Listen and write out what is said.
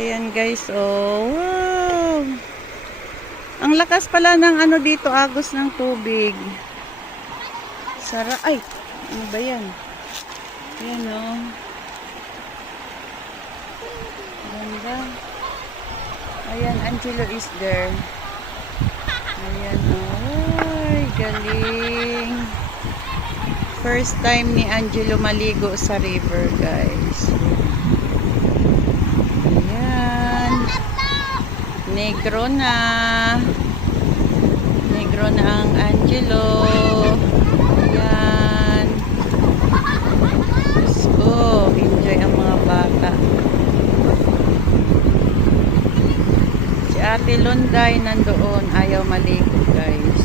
Ayan guys, oh. Wow. Ang lakas pala ng ano dito, agos ng tubig. Ay, ano ba yan? Ayan, oh. Ganda. Ayan, Angelo is there. Ayan, oh. Ay, galing. First time ni Angelo maligo sa river, guys. Ayan. Negro na. Negro na ang Angelo. Ayan. Let's go. Enjoy ang mga bata. Si Ate Lunday nandoon. Ayaw maligo, guys.